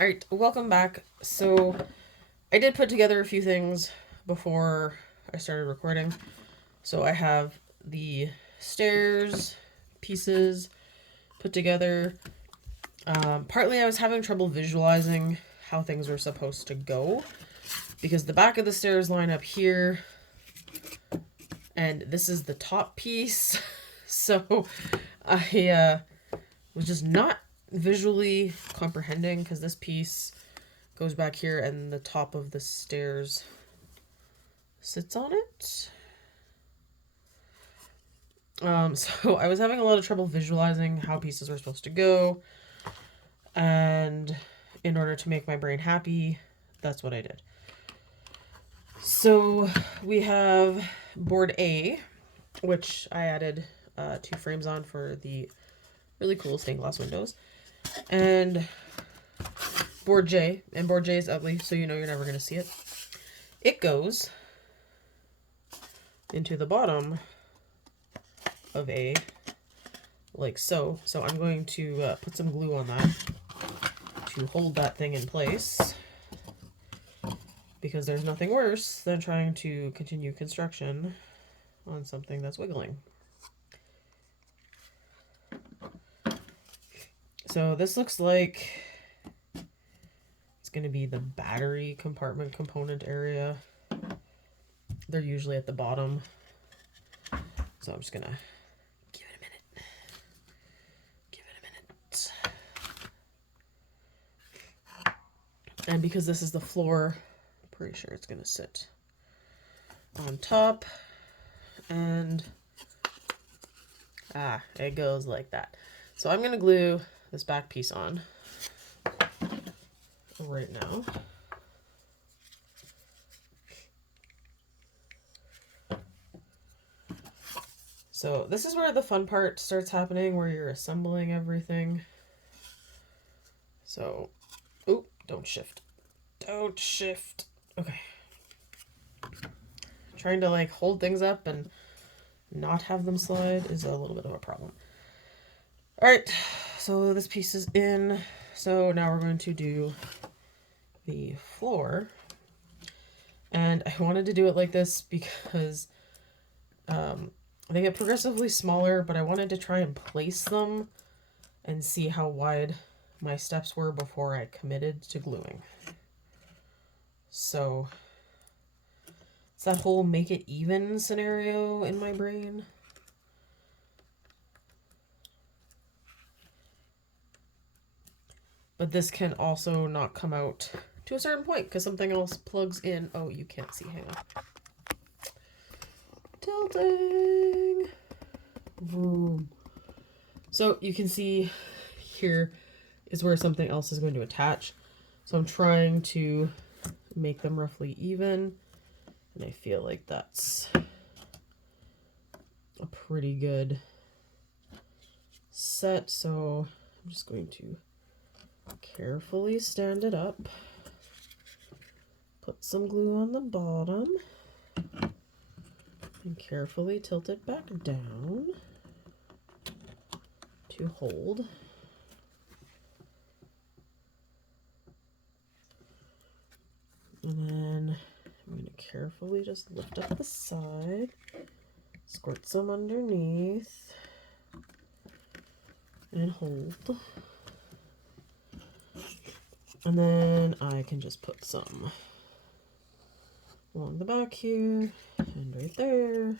All right, welcome back. So, I did put together a few things before I started recording. So, I have the stairs pieces put together. Partly, I was having trouble visualizing how things were supposed to go because the back of the stairs line up here, and this is the top piece. So, I was just not visually comprehending because this piece goes back here and the top of the stairs sits on it. So I was having a lot of trouble visualizing how pieces were supposed to go, and in order to make my brain happy, that's what I did. So we have board A, which I added 2 frames on for the really cool stained glass windows, and board J, and board J is ugly, so you know you're never going to see it. It goes into the bottom of A, like so. So I'm going to put some glue on that to hold that thing in place, because there's nothing worse than trying to continue construction on something that's wiggling. So this looks like it's going to be the battery compartment component area. They're usually at the bottom. So I'm just going to give it a minute. Give it a minute. And because this is the floor, I'm pretty sure it's going to sit on top. And it goes like that. So I'm going to glue this back piece on right now. So this is where the fun part starts happening, where you're assembling everything. So, oh, don't shift. Don't shift. Okay. Trying to like hold things up and not have them slide is a little bit of a problem. All right, so this piece is in. So now we're going to do the floor. And I wanted to do it like this because they get progressively smaller, but I wanted to try and place them and see how wide my steps were before I committed to gluing. So it's that whole make it even scenario in my brain. But this can also not come out to a certain point because something else plugs in. Oh, you can't see. Hang on. Tilting. Vroom. So you can see here is where something else is going to attach. So I'm trying to make them roughly even. And I feel like that's a pretty good set. So I'm just going to carefully stand it up. Put some glue on the bottom. And carefully tilt it back down to hold. And then I'm going to carefully just lift up the side, squirt some underneath, and hold. And then I can just put some along the back here and right there.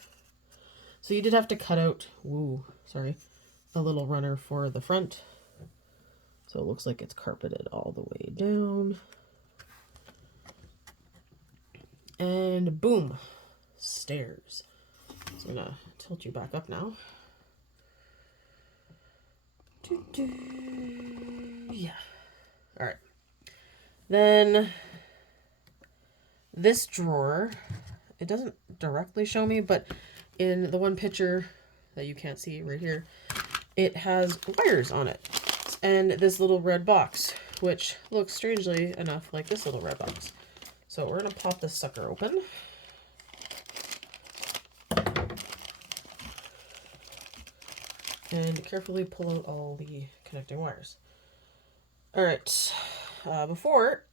So you did have to cut out, a little runner for the front. So it looks like it's carpeted all the way down. And boom, stairs. So I'm gonna tilt you back up now. Yeah. All right. Then this drawer, it doesn't directly show me, but in the one picture that you can't see right here, it has wires on it. And this little red box, which looks strangely enough like this little red box. So we're going to pop this sucker open. And carefully pull out all the connecting wires. All right. before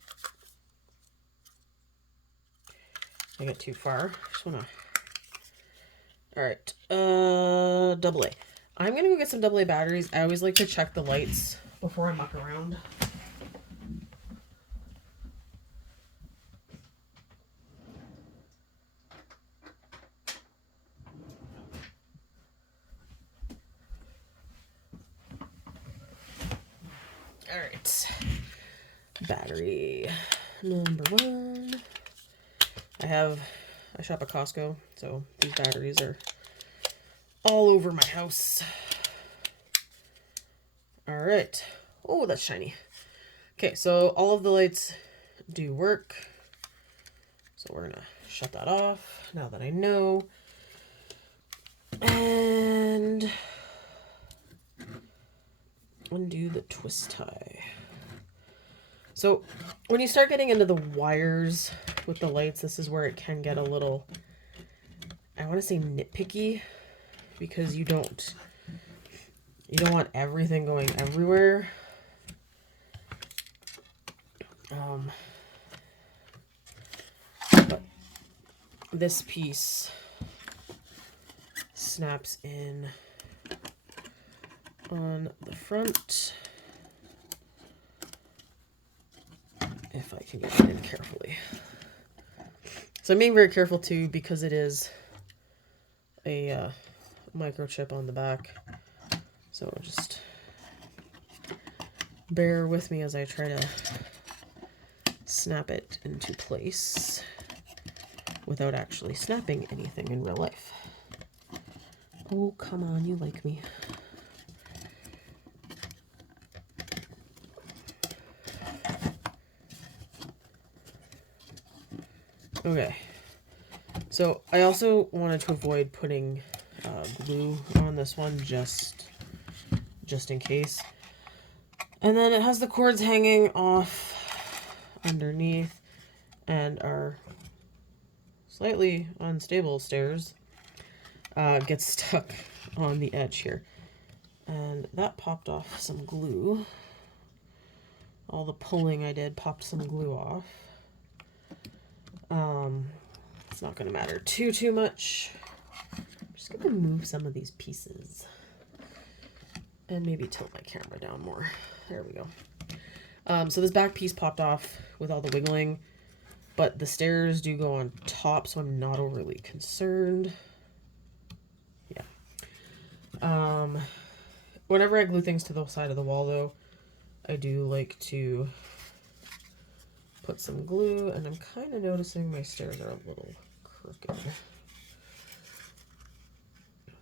I get too far, I just want to... All right, AA. I'm going to go get some AA batteries. I always like to check the lights before I muck around. All right, battery number 1. I shop at Costco, so these batteries are all over my house. All right. Oh, that's shiny. Okay, so all of the lights do work. So we're gonna shut that off now that I know. And undo the twist tie. So when you start getting into the wires with the lights, this is where it can get a little, I want to say nitpicky, because you don't want everything going everywhere. But this piece snaps in on the front, if I can get it in carefully. So I'm being very careful too, because it is a microchip on the back. So just bear with me as I try to snap it into place without actually snapping anything in real life. Oh, come on, you like me. Okay, so I also wanted to avoid putting glue on this one just in case. And then it has the cords hanging off underneath, and our slightly unstable stairs get stuck on the edge here. And that popped off some glue. All the pulling I did popped some glue off. It's not going to matter too much. I'm just going to move some of these pieces and maybe tilt my camera down more. There we go. So this back piece popped off with all the wiggling, but the stairs do go on top, so I'm not overly concerned. Yeah. Whenever I glue things to the side of the wall, though, I do like to put some glue, and I'm kind of noticing my stairs are a little crooked.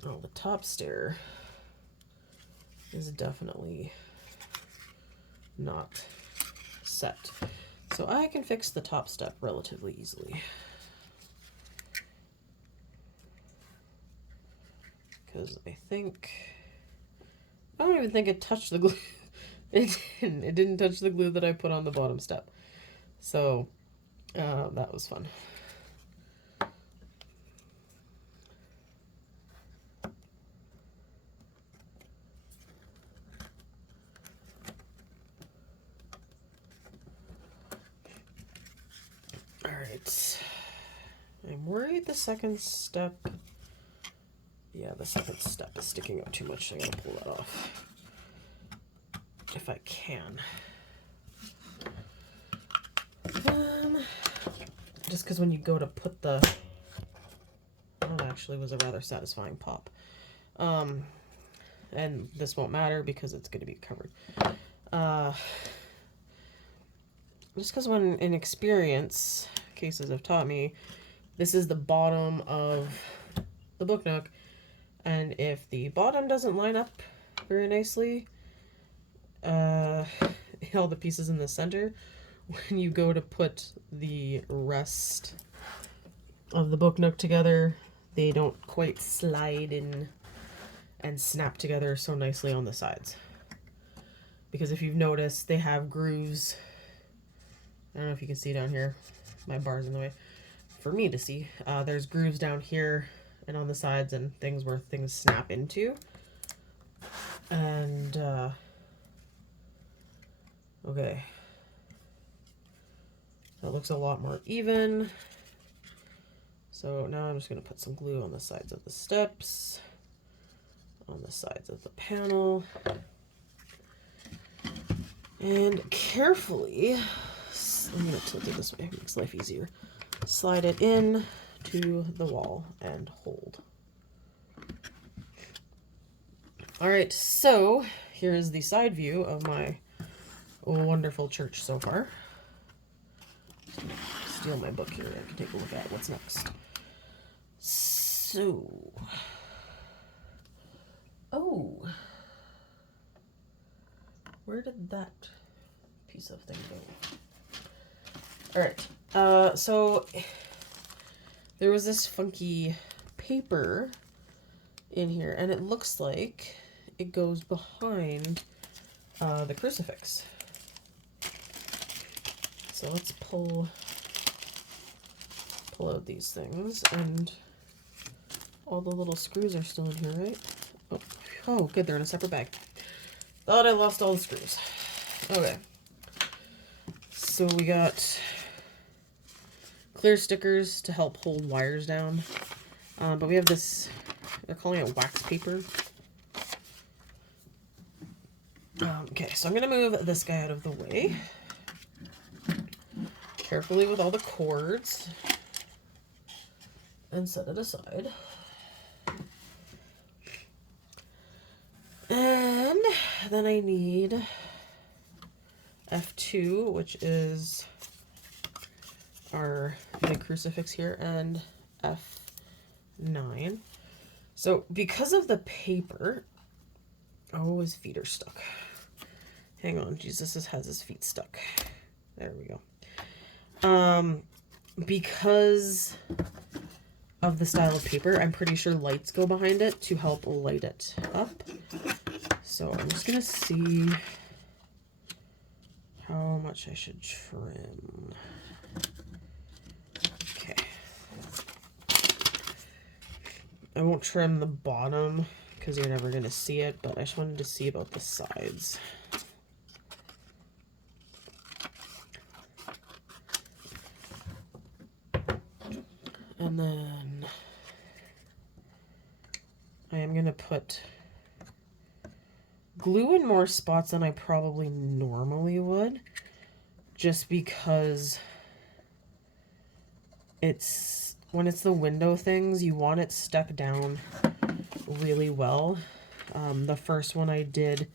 Oh, the top stair is definitely not set. So I can fix the top step relatively easily, because I don't even think it touched the glue. It didn't touch the glue that I put on the bottom step. So that was fun. All right. I'm worried the second step. Yeah, the second step is sticking out too much. I gotta pull that off if I can. Just because when you go to put that actually was a rather satisfying pop. And this won't matter because it's going to be covered. Just because when in experience cases have taught me, this is the bottom of the book nook, and if the bottom doesn't line up very nicely, all the pieces in the center, when you go to put the rest of the book nook together, they don't quite slide in and snap together so nicely on the sides. Because if you've noticed, they have grooves. I don't know if you can see down here. My bar's in the way for me to see. There's grooves down here and on the sides and things where things snap into. And, okay. That looks a lot more even. So now I'm just going to put some glue on the sides of the steps, on the sides of the panel, and carefully, I'm going to tilt it this way, it makes life easier, slide it in to the wall and hold. All right, so here is the side view of my wonderful church so far. Steal my book here. I can take a look at what's next. So, oh, where did that piece of thing go? All right, so there was this funky paper in here, and it looks like it goes behind the crucifix. So let's pull out these things, and all the little screws are still in here, right? Oh, good, they're in a separate bag. Thought I lost all the screws. Okay. So we got clear stickers to help hold wires down. But we have this, they're calling it wax paper. Okay, so I'm going to move this guy out of the way. Carefully with all the cords. And set it aside. And then I need F2, which is our big crucifix here, and F9. So because of the paper, oh, his feet are stuck. Hang on, Jesus has his feet stuck. There we go. Because of the style of paper, I'm pretty sure lights go behind it to help light it up. So I'm just gonna see how much I should trim. Okay. I won't trim the bottom because you're never gonna see it, but I just wanted to see about the sides. And then I am going to put glue in more spots than I probably normally would, just because when it's the window things, you want it stuck down really well. The first one I did,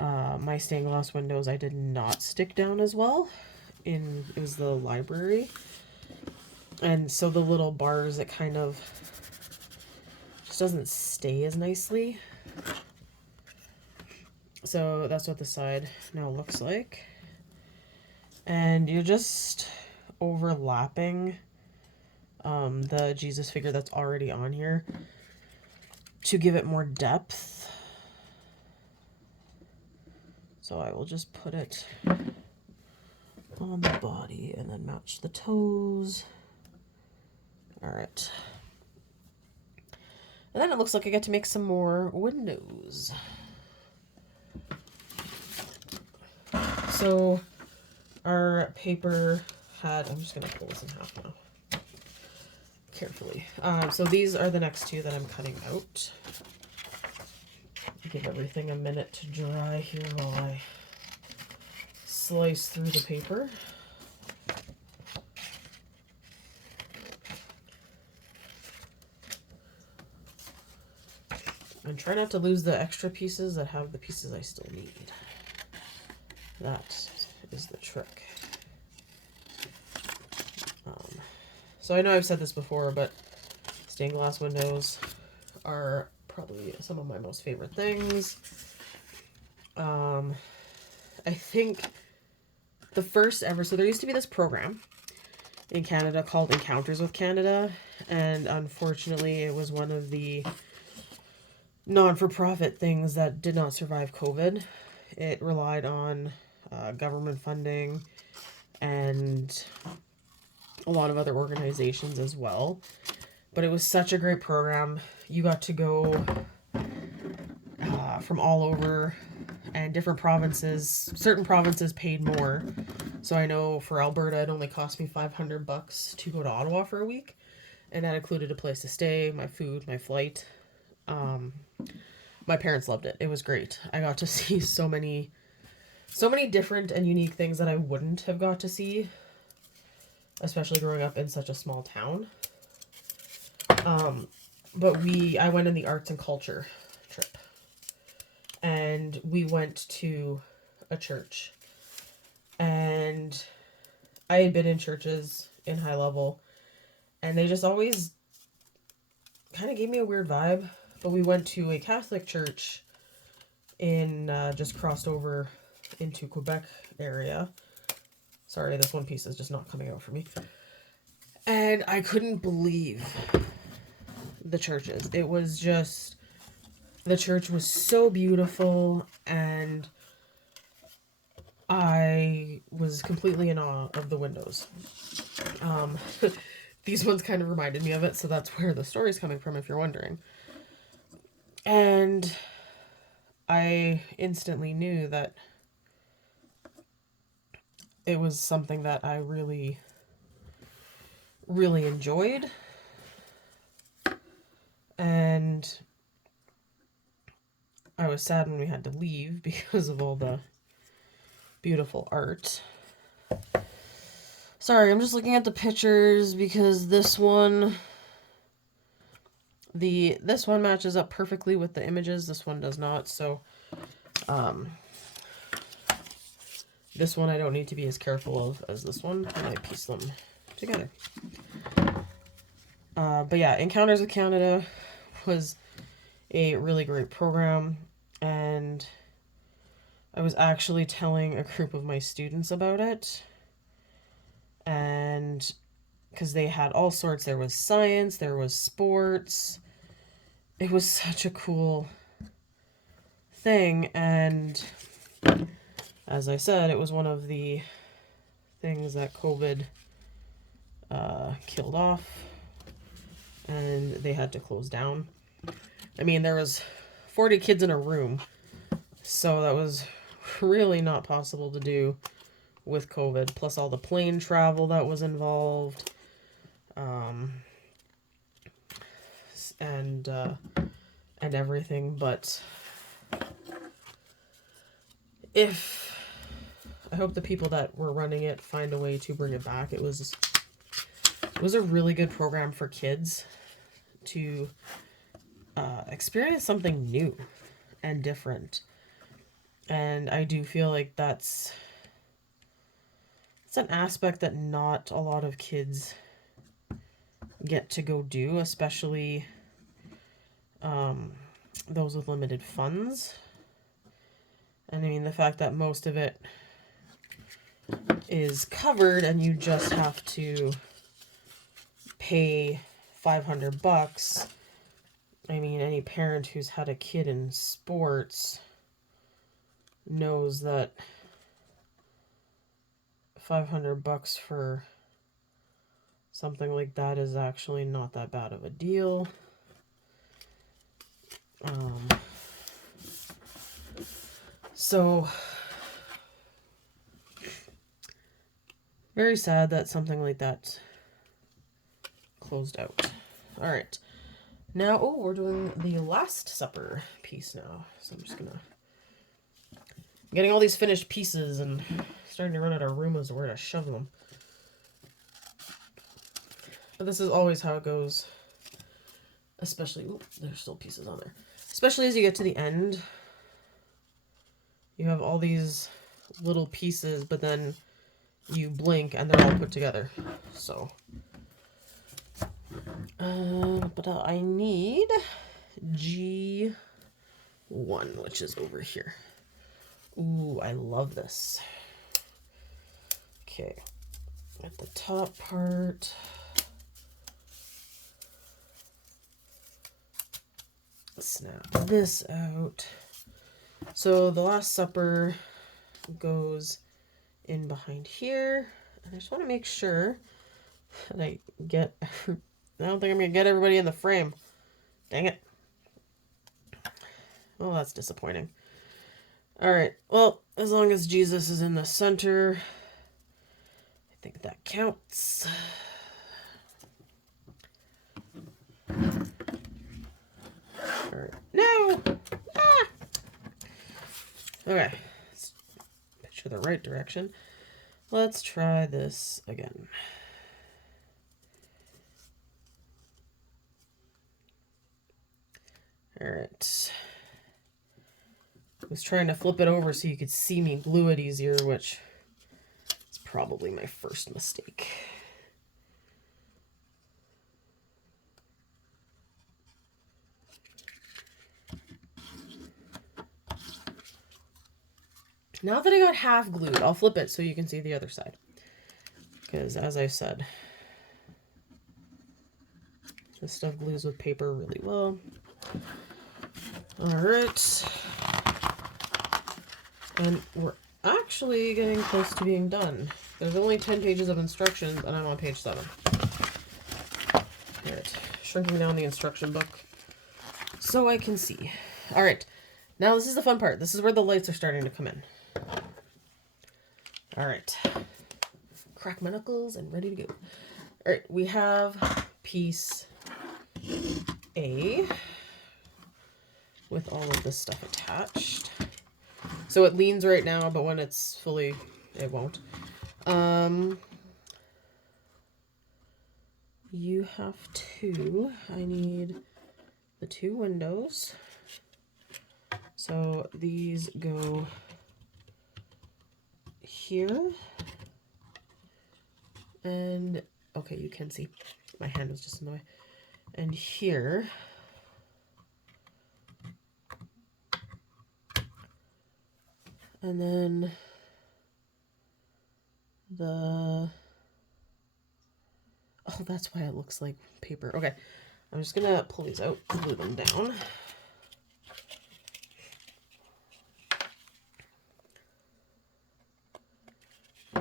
my stained glass windows, I did not stick down as well. It was the library. And so the little bars, it kind of just doesn't stay as nicely. So that's what the side now looks like. And you're just overlapping the Jesus figure that's already on here to give it more depth. So I will just put it on the body and then match the toes. All right. And then it looks like I get to make some more windows. So our paper had, I'm just going to pull this in half now. Carefully. So these are the next two that I'm cutting out. Give everything a minute to dry here while I slice through the paper. And try not to lose the extra pieces that have the pieces I still need. That is the trick. So I know I've said this before, but stained glass windows are probably some of my most favorite things. I think the first ever, so there used to be this program in Canada called Encounters with Canada, and unfortunately it was one of the non-for-profit things that did not survive COVID. It relied on government funding and a lot of other organizations as well. But it was such a great program. You got to go from all over and different provinces, certain provinces paid more. So I know for Alberta, it only cost me $500 to go to Ottawa for a week, and that included a place to stay, my food, my flight. Um, my parents loved it. It was great. I got to see so many different and unique things that I wouldn't have got to see, especially growing up in such a small town. But I went in the arts and culture trip, and we went to a church, and I had been in churches in high level, and they just always kind of gave me a weird vibe. But we went to a Catholic church in just crossed over into Quebec area. Sorry, this one piece is just not coming out for me. And I couldn't believe the churches. It was just, the church was so beautiful, and I was completely in awe of the windows. These ones kind of reminded me of it, so that's where the story's coming from, if you're wondering. And I instantly knew that it was something that I really, really enjoyed. And I was sad when we had to leave because of all the beautiful art. Sorry, I'm just looking at the pictures because this one matches up perfectly with the images. This one does not. So this one I don't need to be as careful of as this one when I piece them together. But yeah, Encounters with Canada was a really great program, and I was actually telling a group of my students about it, and because they had all sorts, there was science, there was sports. It was such a cool thing, and as I said, it was one of the things that COVID killed off, and they had to close down. I mean, there was 40 kids in a room, so that was really not possible to do with COVID, plus all the plane travel that was involved, and everything. But I hope the people that were running it find a way to bring it back. It was a really good program for kids to experience something new and different. And I do feel like it's an aspect that not a lot of kids get to go do, especially those with limited funds. And I mean, the fact that most of it is covered and you just have to pay $500. I mean, any parent who's had a kid in sports knows that $500 for something like that is actually not that bad of a deal. So very sad that something like that closed out. All right. Now, we're doing the Last Supper piece now. So I'm just getting all these finished pieces and starting to run out of room as to where to shove them. But this is always how it goes. Especially, there's still pieces on there. Especially as you get to the end. You have all these little pieces, but then you blink and they're all put together. So, but I need G1, which is over here. Ooh, I love this. Okay, at the top part. Snap this out. So the Last Supper goes in behind here. And I just want to make sure that I don't think I'm going to get everybody in the frame. Dang it. Oh, that's disappointing. All right. Well, as long as Jesus is in the center, I think that counts. All right. No! Ah! Okay. Let's picture the right direction. Let's try this again. All right. I was trying to flip it over so you could see me glue it easier, which is probably my first mistake. Now that I got half glued, I'll flip it so you can see the other side. Because as I said, this stuff glues with paper really well. All right. And we're actually getting close to being done. There's only 10 pages of instructions, and I'm on page 7. All right. Shrinking down the instruction book so I can see. All right. Now this is the fun part. This is where the lights are starting to come in. All right. Crack my knuckles and ready to go. All right. We have piece A with all of this stuff attached. So it leans right now, but when it's fully, it won't. You have two. I need the 2 windows. So these go here. And, okay, you can see. My hand was just in the way. And here. And then the... Oh, that's why it looks like paper. Okay, I'm just gonna pull these out and glue them down.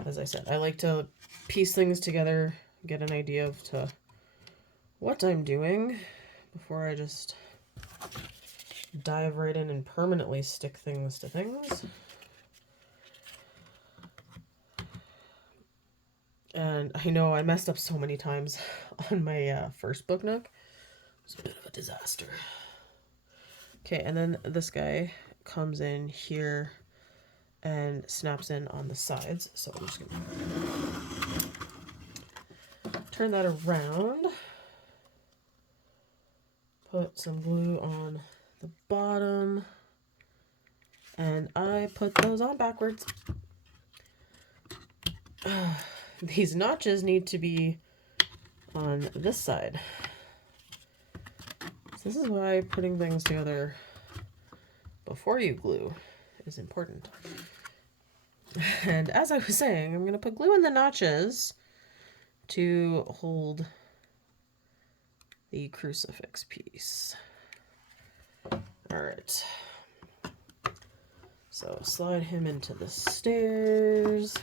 As I said, I like to piece things together, get an idea of what I'm doing before I just dive right in and permanently stick things to things. And I know I messed up so many times on my first book nook. It was a bit of a disaster. Okay, and then this guy comes in here and snaps in on the sides. So I'm just gonna turn that around. Put some glue on the bottom. And I put those on backwards. These notches need to be on this side. So this is why putting things together before you glue is important. And as I was saying, I'm going to put glue in the notches to hold the crucifix piece. All right. So slide him into the stairs.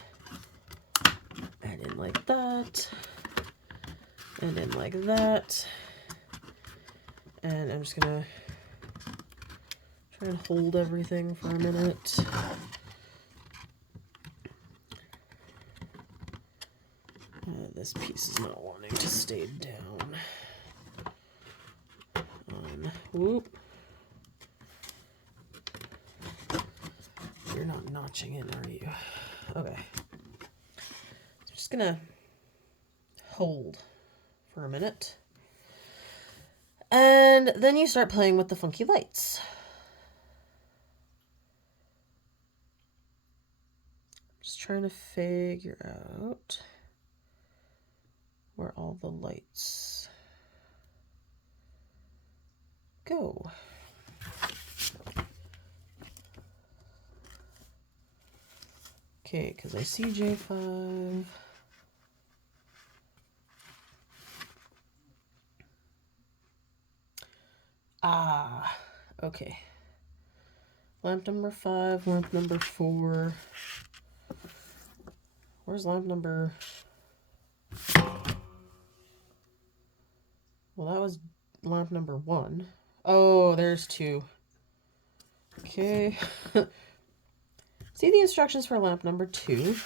And in like that. And in like that. And I'm just going to try and hold everything for a minute. This piece is not wanting to stay down. Whoop. You're not notching in, are you? Okay. So just gonna hold for a minute. And then you start playing with the funky lights. Just trying to figure out where all the lights go. Okay, because I see J5. Ah, okay. Lamp number 5, lamp number 4. Where's lamp number... Well, that was lamp number 1. Oh, there's 2. Okay. see the instructions for lamp number 2.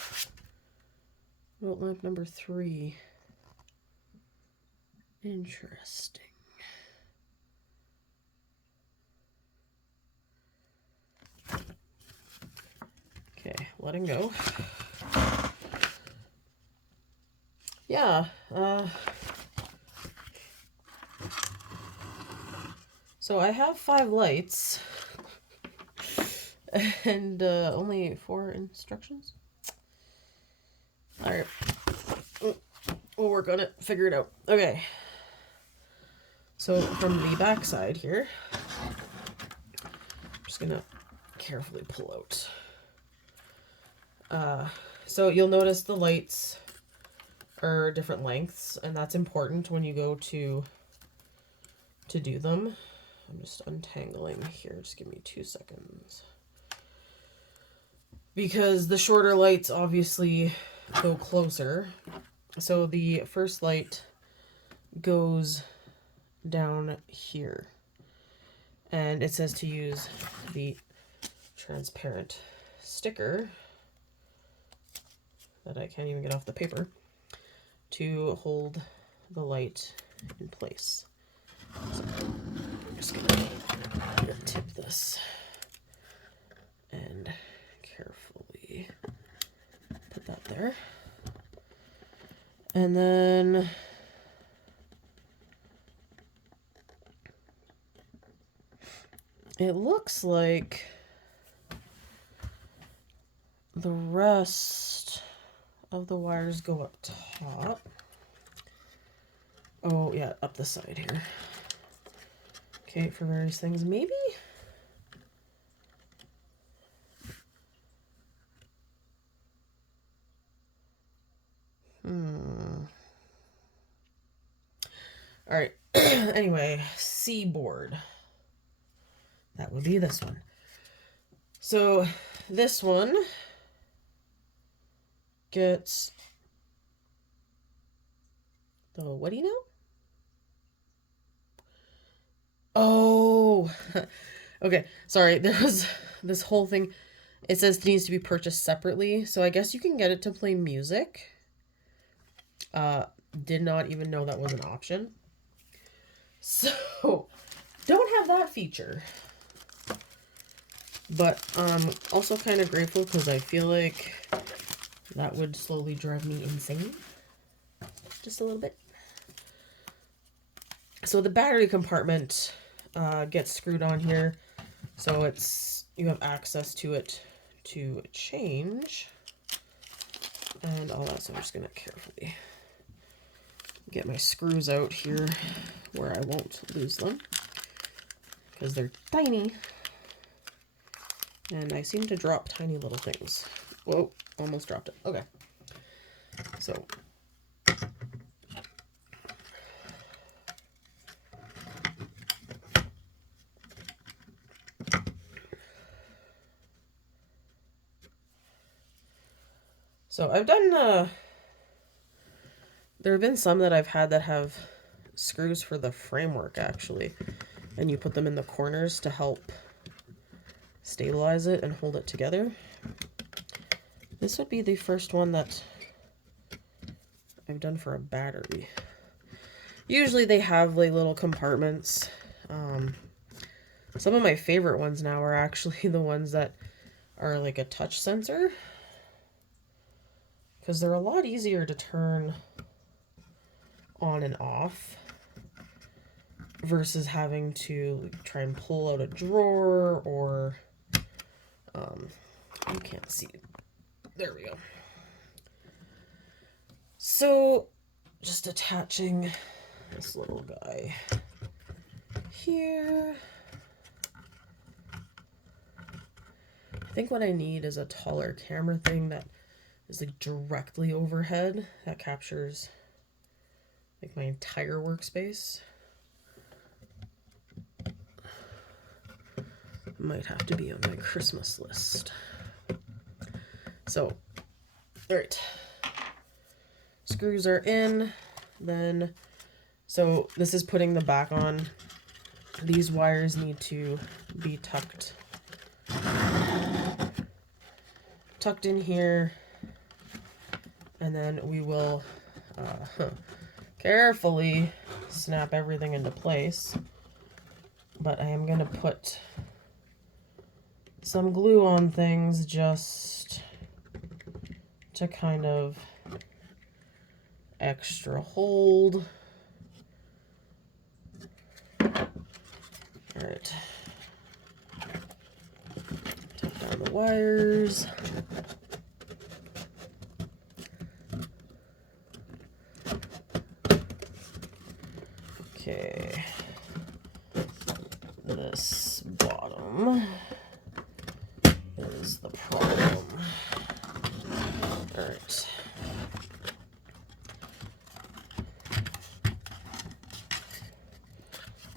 What about lamp number 3? Interesting. Okay, letting go. Yeah, so I have 5 lights and only 4 instructions. All right, we'll work on it, figure it out. Okay, so from the back side here, I'm just gonna carefully pull out. So you'll notice the lights are different lengths, and that's important when you go to do them. I'm just untangling here. Just give me 2 seconds. Because the shorter lights obviously go closer. So the first light goes down here. And it says to use the transparent sticker that I can't even get off the paper to hold the light in place. So I'm just gonna tip this and carefully put that there. And then it looks like the rest of the wires go up top. Oh yeah, up the side here. Okay, for various things, maybe? All right, anyway, C board. That would be this one. So this one gets the, what do you know? Oh, okay. Sorry, there was this whole thing. It says it needs to be purchased separately. So I guess you can get it to play music. Did not even know that was an option. So, don't have that feature. But I'm also kind of grateful because I feel like that would slowly drive me insane. Just a little bit. So the battery compartment gets screwed on here. So you have access to it to change and all that. So I'm just going to carefully get my screws out here where I won't lose them because they're tiny. And I seem to drop tiny little things. Whoa, almost dropped it. Okay. So I've done, there have been some that I've had that have screws for the framework actually. And you put them in the corners to help stabilize it and hold it together. This would be the first one that I've done for a battery. Usually they have like little compartments. Some of my favorite ones now are actually the ones that are like a touch sensor, because they're a lot easier to turn on and off versus having to try and pull out a drawer or you can't see it. There we go. So just attaching this little guy here. I think what I need is a taller camera thing that is like directly overhead that captures like my entire workspace. Might have to be on my Christmas list. So, all right. Screws are in. Then, so this is putting the back on. These wires need to be tucked tucked in here. And then we will carefully snap everything into place. But I am going to put some glue on things just to kind of extra hold. Alright. Take down the wires. Okay. This bottom is the problem. Alright.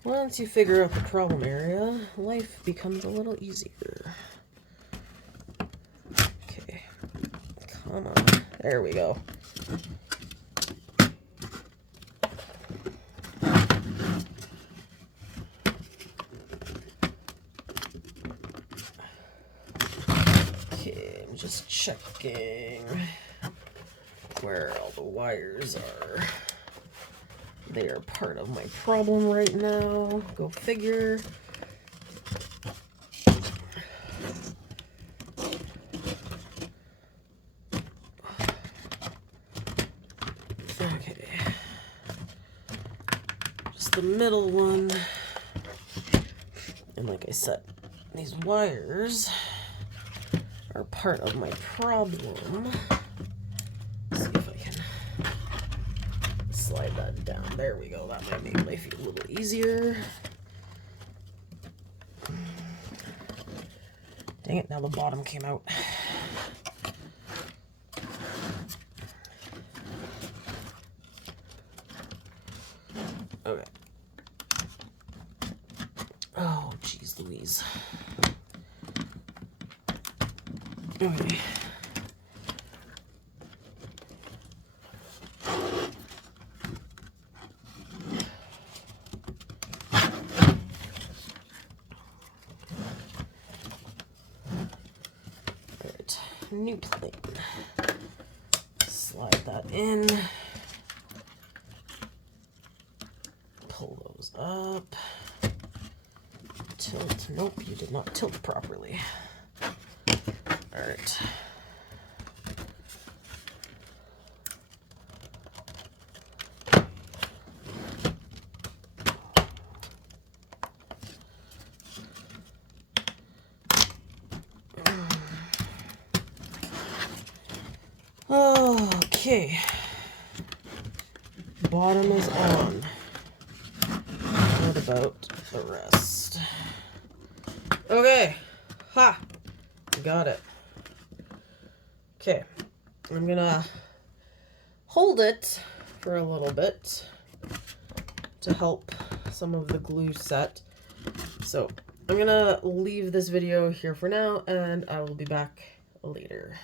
Once you figure out the problem area, life becomes a little easier. Okay. Come on. There we go. Okay, I'm just checking where all the wires are. They are part of my problem right now. Go figure. Okay. Just the middle one. And like I said, these wires are part of my problem. Let's see if I can slide that down. There we go. That might make life a little easier. Dang it, now the bottom came out. Okay. Oh, jeez Louise. Okay. Alright, new plane. Slide that in. Pull those up. Tilt. Nope, you did not tilt properly. Alright. Okay. Bottom is on. What about the rest? Okay. Ha! Got it. Okay. I'm gonna hold it for a little bit to help some of the glue set. So I'm gonna leave this video here for now, and I will be back later.